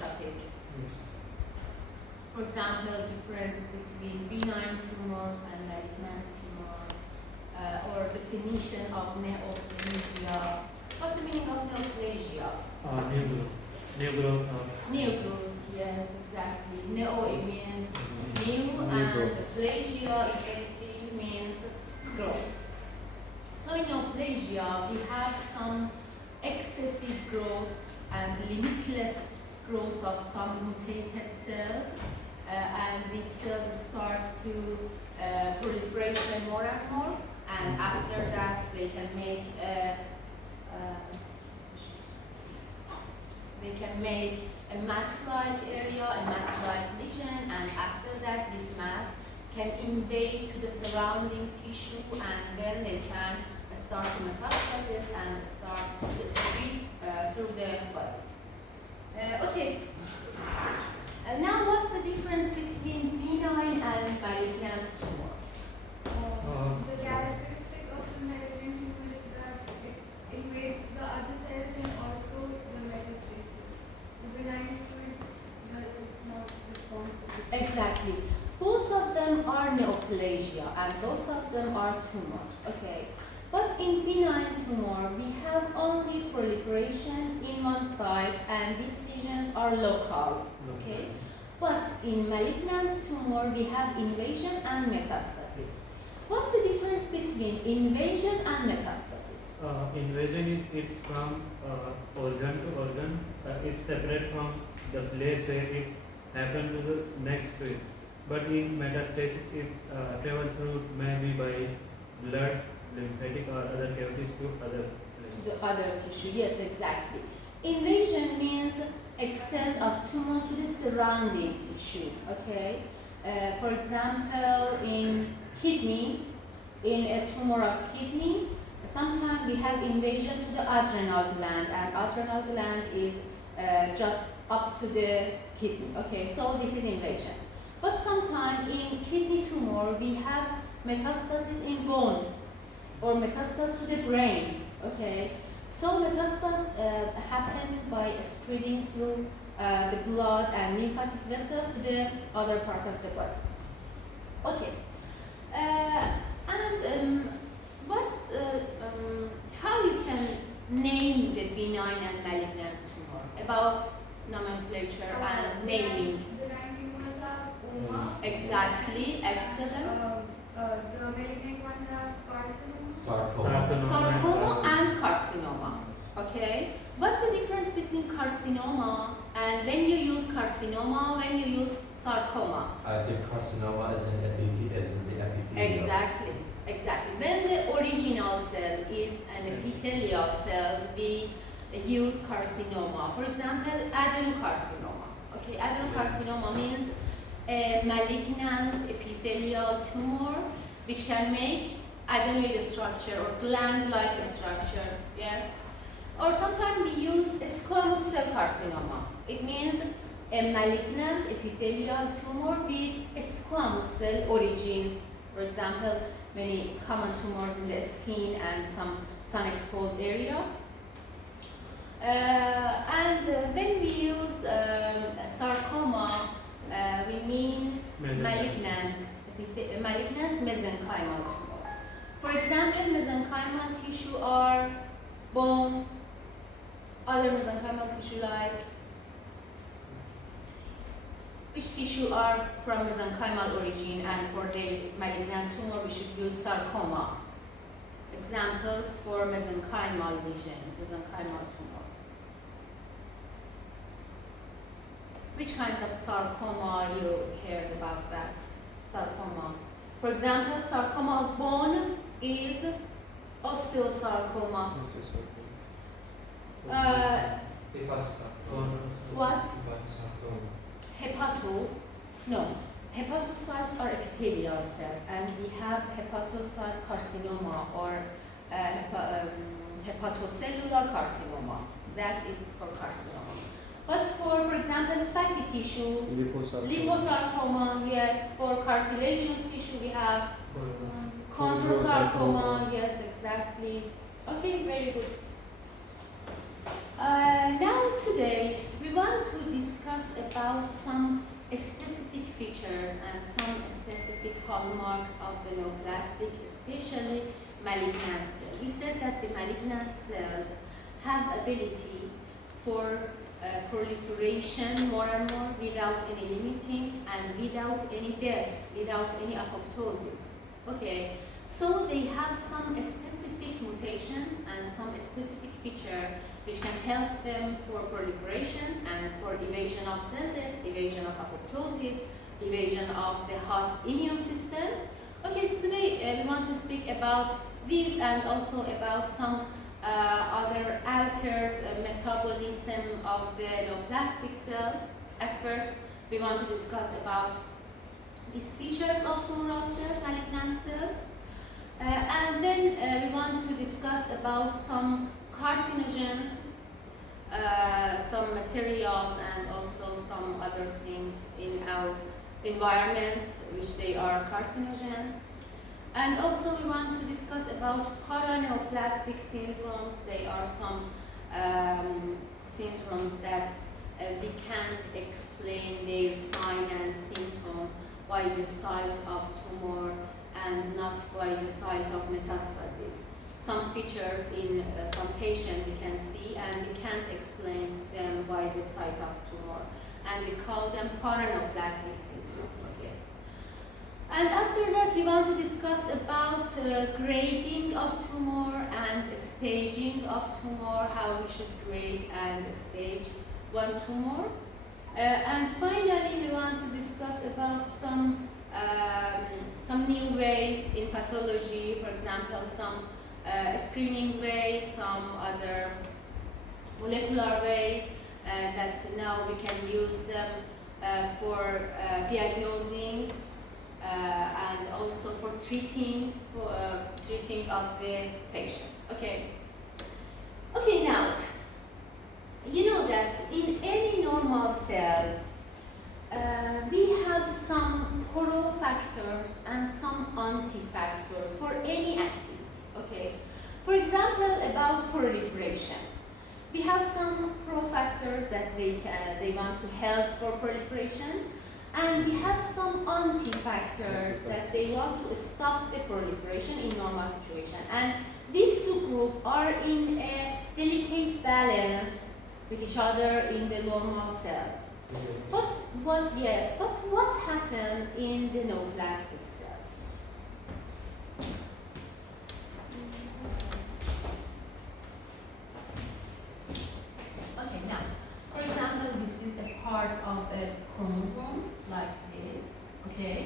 topic. For example, difference between benign tumors and malignant tumors, or definition of neoplasia. What's the meaning of neoplasia? New growth. New growth, yes, exactly. Neo, it means new, New and growth. plasia effectively means growth. So in neoplasia, we have some excessive growth and limitless growth of some mutated cells, and these cells start to proliferation more and more, and after that they can make a mass-like area, a mass-like lesion, and after that this mass can invade to the surrounding tissue, and then they can start metastasis and start to spread through the body. Okay. Now, what's the difference between benign and malignant tumors? The characteristic of the malignant tumor is that it invades the other cells and also the metastasis. The benign tumor is not responsible. Exactly. Both of them are neoplasia and both of them are tumors. Okay. But in benign tumor, we have only proliferation in one side, and these lesions are local. Okay. But in malignant tumor, we have invasion and metastasis. What's the difference between invasion and metastasis? Invasion is it's from organ to organ. It's separate from the place where it happened to the next to it. But in metastasis, it travels through maybe by blood, lymphatic or other cavities to other places. The other tissue, yes, exactly. Invasion means extent of tumor to the surrounding tissue, okay? For example, in kidney, in a tumor of kidney, sometimes we have invasion to the adrenal gland, and adrenal gland is just up to the kidney, okay? So this is invasion. But sometimes in kidney tumor, we have metastasis in bone, or metastasis to the brain, okay? So metastasis happen by spreading through the blood and lymphatic vessel to the other part of the body. Okay, how you can name the benign and malignant tumor? About nomenclature and naming. Benign tumors are oma. Exactly, excellent. The malignant ones are carcinoma. Sarcoma and carcinoma. Okay. What's the difference between carcinoma and when you use carcinoma, when you use sarcoma? I think carcinoma is in the epithelium. Exactly. Exactly. When the original cell is an epithelial cells, we use carcinoma. For example, adenocarcinoma. Okay, adenocarcinoma means a malignant epithelial tumor which can make adenoid structure or gland-like structure, yes? Or sometimes we use a squamous cell carcinoma. It means a malignant epithelial tumor with a squamous cell origins. For example, many common tumors in the skin and some sun-exposed area. When we use sarcoma, we mean malignant mesenchymal tumor. For example, mesenchymal tissue are bone, other mesenchymal tissue like which tissue are from mesenchymal origin, and for the malignant tumor we should use sarcoma. Examples for mesenchymal lesions, mesenchymal tumor. Which kinds of sarcoma you heard about that? Sarcoma. For example, sarcoma of bone is osteosarcoma. What? Hepato? No. Hepatocytes are epithelial cells, and we have hepatocyte carcinoma or hepatocellular carcinoma. That is for carcinoma. But for example, fatty tissue, liposarcoma, yes. For cartilaginous tissue, we have chondrosarcoma, yes, exactly. Okay, very good. Now today, we want to discuss about some specific features and some specific hallmarks of the neoplastic, especially malignant cells. We said that the malignant cells have ability for proliferation more and more without any limiting and without any death, without any apoptosis. Okay, so they have some specific mutations and some specific feature which can help them for proliferation and for evasion of cell death, evasion of apoptosis, evasion of the host immune system. Okay, so today we want to speak about this and also about some other altered metabolism of the neoplastic cells. At first, we want to discuss about these features of tumoral cells, malignant cells, and then we want to discuss about some carcinogens, some materials, and also some other things in our environment which they are carcinogens. And also we want to discuss about paraneoplastic syndromes. They are some syndromes that we can't explain their sign and symptom by the site of tumor and not by the site of metastasis. Some features in some patient we can see and we can't explain them by the site of tumor, and we call them paraneoplastic syndrome. Okay. And after that, we want to discuss about grading of tumor and staging of tumor, how we should grade and stage one tumor. And finally, we want to discuss about some new ways in pathology, for example, some screening way, some other molecular way that now we can use them for diagnosing and also for treating of the patient. Okay. Okay, now you know that in any normal cells we have some pro-factors and some anti-factors for any activity. Okay. For example, about proliferation, we have some pro-factors that they want to help for proliferation. And we have some anti-factors that they want to stop the proliferation in normal situation. And these two groups are in a delicate balance with each other in the normal cells. But what happened in the neoplastic cells? Okay, now, for example, this is a part of a chromosome like this, okay?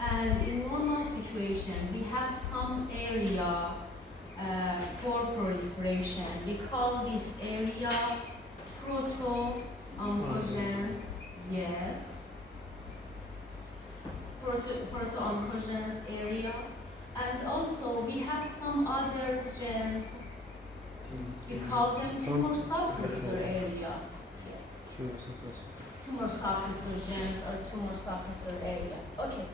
And in normal situation, we have some area for proliferation. We call this area proto-oncogenes, yes. Proto-oncogenes area. And also we have some other genes, we call them tumor suppressor area. Yes. Tumor suppressor genes or tumor suppressor area. Okay.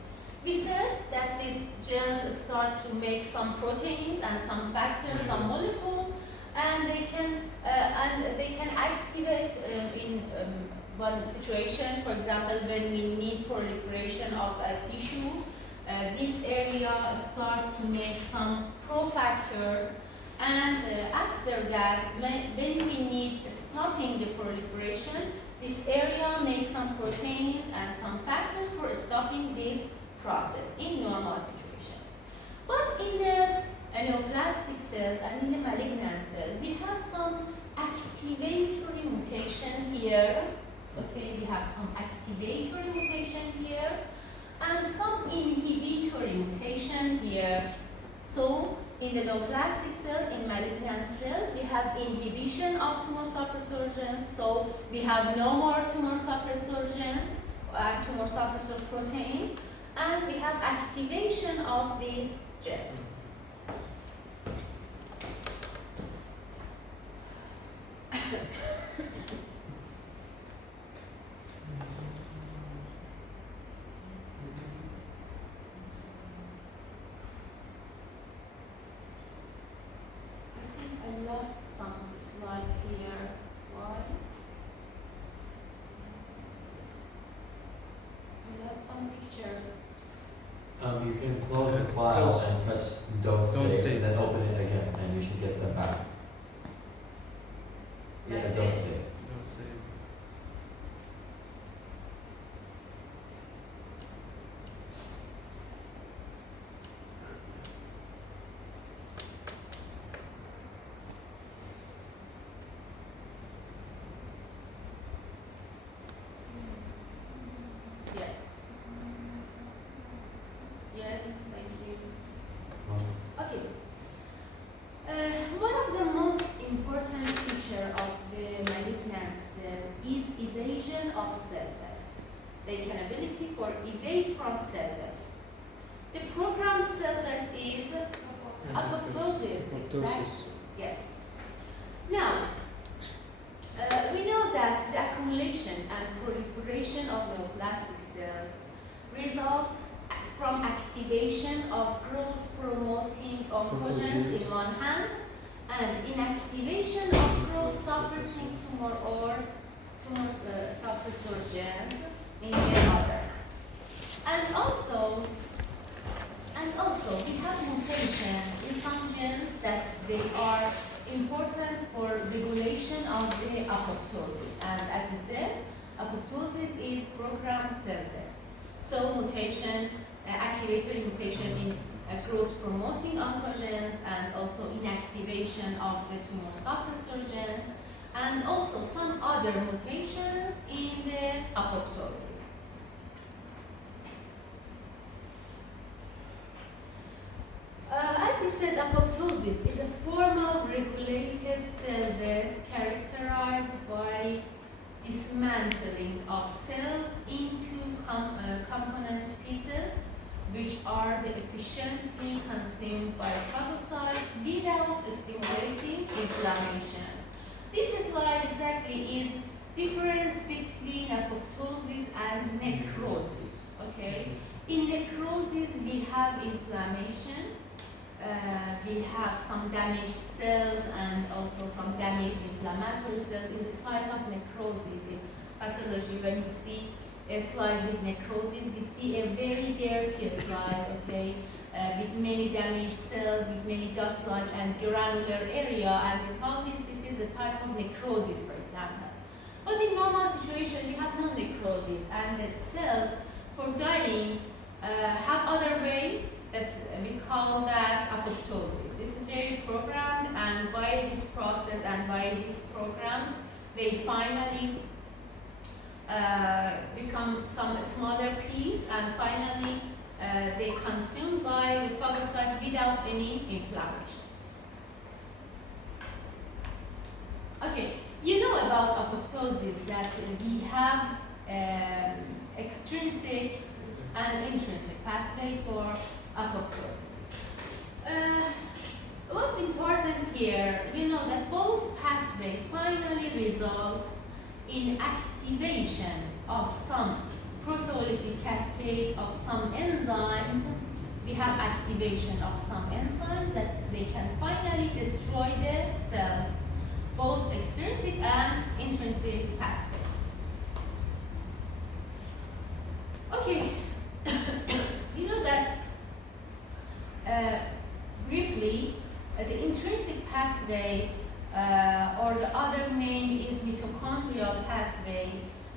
We said that these genes start to make some proteins and some factors, some molecules, and they can activate in one situation. For example, when we need proliferation of a tissue, this area start to make some pro-factors, and after that, when we need stopping the proliferation, this area makes some proteins and some factors for stopping this process in normal situation. But in the neoplastic cells and in the malignant cells, we have some activatory mutation here. Okay, we have some activatory mutation here and some inhibitory mutation here. So in the neoplastic cells, in malignant cells, we have inhibition of tumor suppressor genes. So we have no more tumor suppressor genes, tumor suppressor proteins, and we have activation of these genes. I lost some slide here. Why? You can close the file Close. and press don't Don't save, save. and then open it again, and you should get them back. Yeah, Like don't this? save. Don't say. Yes. Yes, thank you. Okay. One of the most important feature of the malignant cell is evasion of cell death. The capability for evade from cell death. The programmed cell death is apoptosis. Exactly. Apoptosis. Yes. Now, we know that the accumulation and proliferation of neoplastic cells result from activation of growth-promoting oncogenes in one hand and inactivation of growth-suppressing tumor or tumor suppressor genes in the other. And also, we have mutations in some genes that they are important for regulation of the apoptosis. And as you said, apoptosis is programmed cell death. So mutation, activator mutation in growth-promoting oncogenes and also inactivation of the tumor suppressor genes and also some other mutations in the apoptosis. As you said, apoptosis is a form of regulated cell death characterized by dismantling of cells into component pieces which are efficiently consumed by phagocytes without stimulating inflammation. This slide exactly is difference between apoptosis and necrosis. Okay, in necrosis we have inflammation. We have some damaged cells and also some damaged inflammatory cells in the site of necrosis. In pathology, when you see a slide with necrosis, we see a very dirty slide, okay, with many damaged cells, with many dot-like and granular area, and we call this is a type of necrosis, for example. But in normal situation, we have no necrosis, and the cells, for dying, have other way that we call that apoptosis. This is very programmed, and by this process and by this program, they finally become some smaller piece, and finally they consumed by the phagocytes without any inflammation. Okay, you know about apoptosis that we have extrinsic and intrinsic pathway for apoptosis. What's important here, you know that both pathways finally result in activation of some proteolytic cascade of some enzymes. We have activation of some enzymes that they can finally destroy the cells, both extrinsic and intrinsic pathway. Okay, you know that briefly, the intrinsic pathway, or the other name is mitochondrial pathway,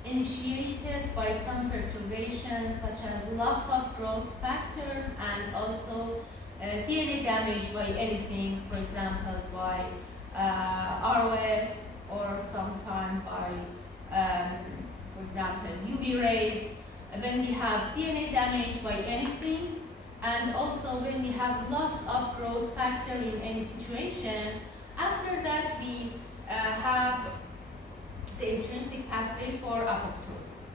initiated by some perturbations such as loss of growth factors and also DNA damage by anything, for example, by ROS or sometime by, for example, UV rays. When we have DNA damage by anything, and also when we have loss of growth factor in any situation, after that we have the intrinsic pathway for apoptosis.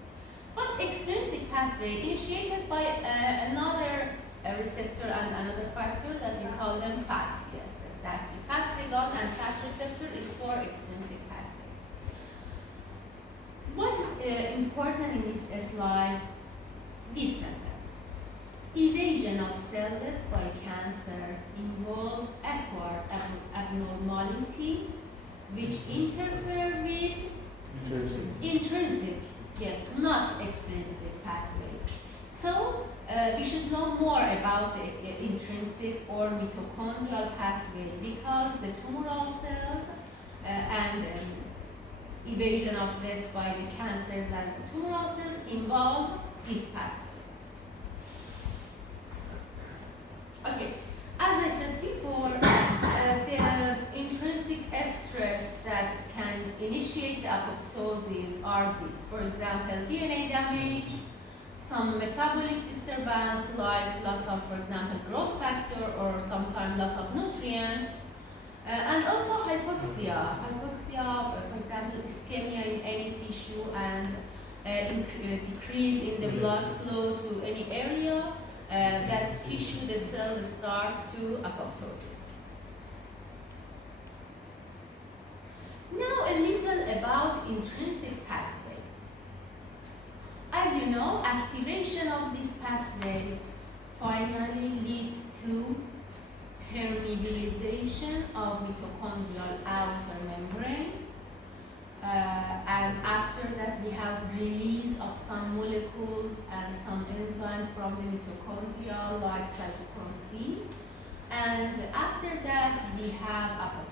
But extrinsic pathway initiated by another receptor and another factor that we call them FAS. Yes, exactly. FAS ligand and FAS receptor is for extrinsic pathway. What is important in this slide? This sentence. Evasion of cell death by cancers involve acquired abnormality which interfere with Intrinsic. intrinsic, yes, not extrinsic pathway. So we should know more about the intrinsic or mitochondrial pathway because the tumoral cells and evasion of this by the cancers and tumoral cells involve this pathway. Okay, as I said before, the intrinsic stress that can initiate the apoptosis are these. For example, DNA damage, some metabolic disturbance like loss of, for example, growth factor or sometimes loss of nutrient, and also hypoxia. Hypoxia, for example, ischemia in any tissue and decrease in the blood flow to any area, that tissue, the cells start to apoptosis. Now a little about intrinsic pathway. As you know, activation of this pathway finally leads to permeabilization of mitochondrial outer membrane. And after that we have release of some molecules and some enzyme from the mitochondria like cytochrome C. And after that we have apoptosis.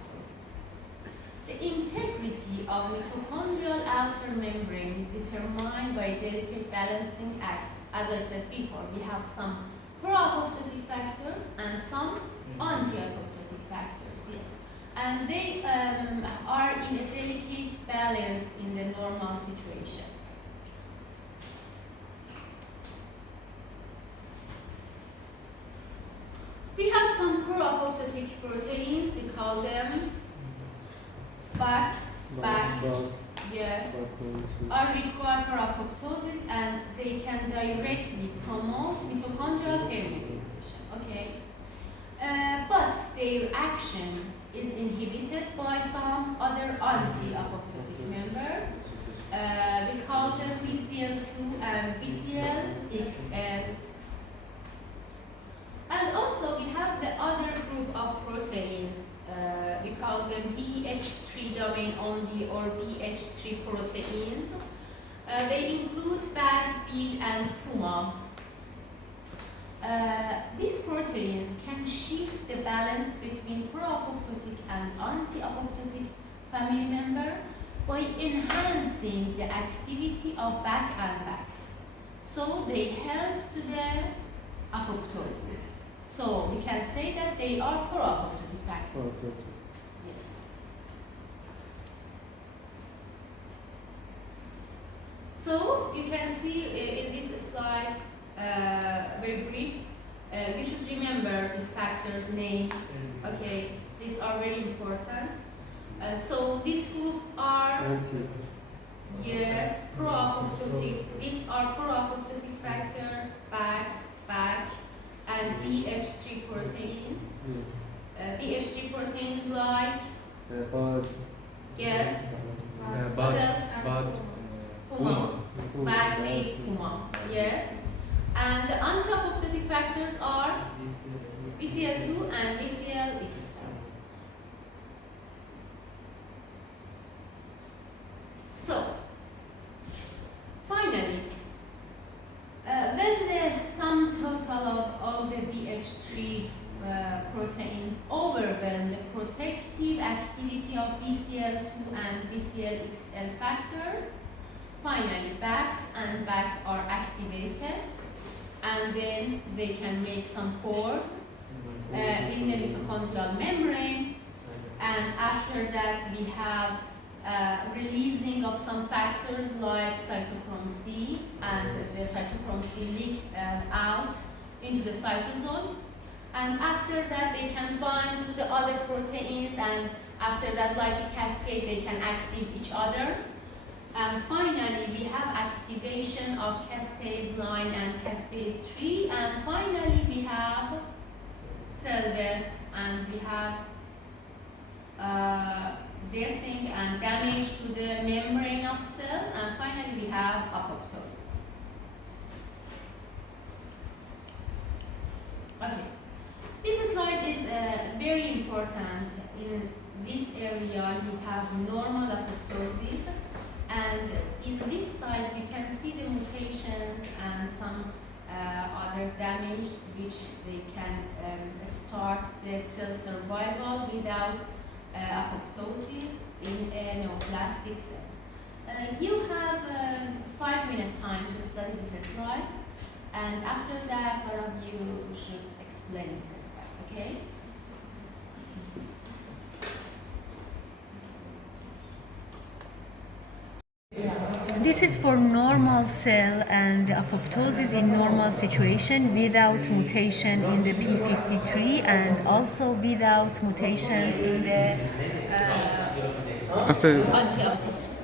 The integrity of mitochondrial outer membrane is determined by delicate balancing act. As I said before, we have some pro-apoptotic factors and some anti-apoptotic factors, yes. And they are in a delicate balance in the normal situation. We have some pro-apoptotic proteins, we call them BACs, yes, are required for apoptosis and they can directly promote mitochondrial permeabilization, okay? But their action is inhibited by some other anti-apoptotic members. We call them BCL2 and BCL-XL. And also we have the other group of proteins. We call them BH3 domain only or BH3 proteins. They include BAD, BEAD, and PUMA. These proteins can shift the balance between pro-apoptotic and anti-apoptotic family member by enhancing the activity of BAC and BACs. So they help to the apoptosis. So we can say that they are pro-apoptotic factors. Yes. So you can see in this slide, very brief, you should remember this factor's name. Okay, these are very important. So this group are yes, pro-apoptotic. These are pro-apoptotic factors, BACs, BAC, and BH3 proteins. BH3 proteins like yes, PUMA, BAC, BEAD, PUMA, yes. And the anti-apoptotic factors are BCL2 and BCL-XL. So, finally, when the sum total of all the BH3 proteins overwhelm the protective activity of BCL2 and BCL-XL factors, finally BACs and BAC are activated, and then they can make some pores in the mitochondrial membrane, and after that we have releasing of some factors like cytochrome C, and the cytochrome C leak out into the cytosol, and after that they can bind to the other proteins, and after that, like a cascade, they can activate each other. And finally we have activation of caspase 9 and caspase 3, and finally we have cell death, and we have deathing and damage to the membrane of cells, and finally we have apoptosis. Okay, this slide is very important. In this area you have normal apoptosis, and in this side you can see the mutations and some other damage which they can start the cell survival without apoptosis in neoplastic cells. You have 5-minute time to study this slide, and after that one of you should explain this slide, okay? This is for normal cell and the apoptosis in normal situation without mutation in the P53 and also without mutations in the anti-apoptosis.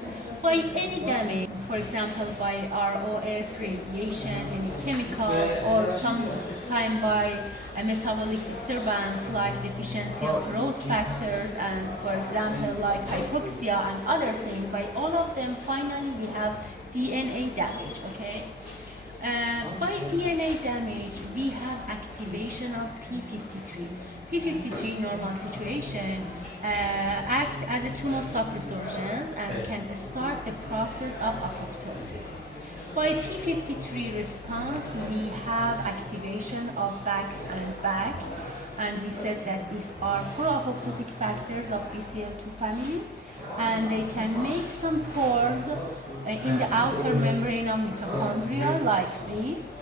By any damage, for example by ROS, radiation, any chemicals, or sometime by a metabolic disturbance like deficiency of growth factors and for example like hypoxia and other things, by all of them finally we have DNA damage, okay? By DNA damage we have activation of P53. P53 normal situation act as a tumor suppressors and can start the process of apoptosis. By P53 response, we have activation of BAX and BAC, and we said that these are pro-apoptotic factors of BCL2 family, and they can make some pores in the outer membrane of mitochondria like this.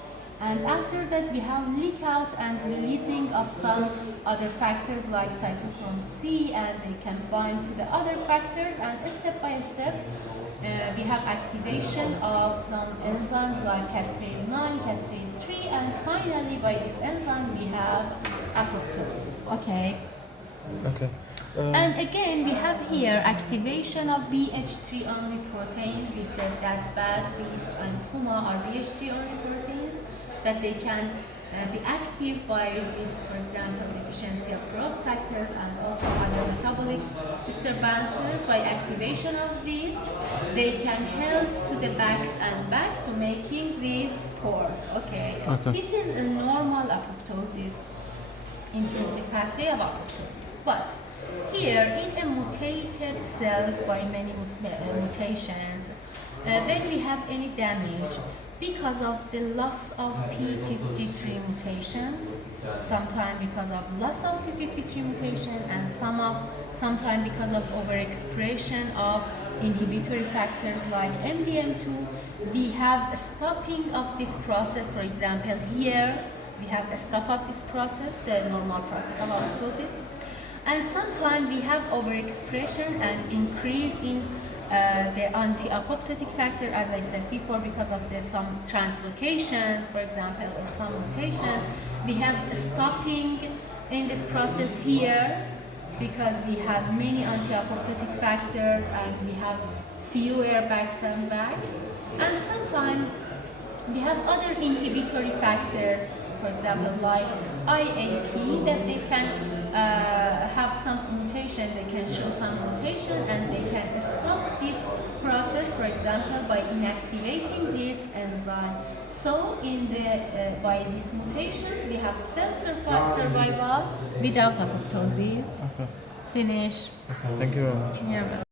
And after that, we have leak out and releasing of some other factors like cytochrome C, and they can bind to the other factors, and step by step, we have activation of some enzymes like caspase 9, caspase 3, and finally by this enzyme we have apoptosis, okay? Okay. And again, we have here activation of BH3 only proteins. We said that BAD, B, and PUMA are BH3 only proteins, that they can be active by this, for example, deficiency of growth factors and also other metabolic disturbances. By activation of these, they can help to the BAX and BAC to making these pores, okay? This is a normal apoptosis, intrinsic pathway of apoptosis. But here, in a mutated cells by many mutations, when we have any damage, because of the loss of P53 mutations, sometimes because of loss of P53 mutation, and sometimes because of overexpression of inhibitory factors like MDM2, we have a stopping of this process. For example, here we have a stop of this process, the normal process of apoptosis, and sometimes we have overexpression and increase in the anti-apoptotic factor, as I said before, because of some translocations, for example, or some mutations. We have a stopping in this process here because we have many anti-apoptotic factors and we have fewer BAX and BAC. And sometimes we have other inhibitory factors, for example, like IAP, that they can have some mutation, they can show some mutation, and they can stop this process, for example, by inactivating this enzyme. So, by these mutations, we have cell survival without apoptosis. Okay. Finish. Thank you very much. Yeah.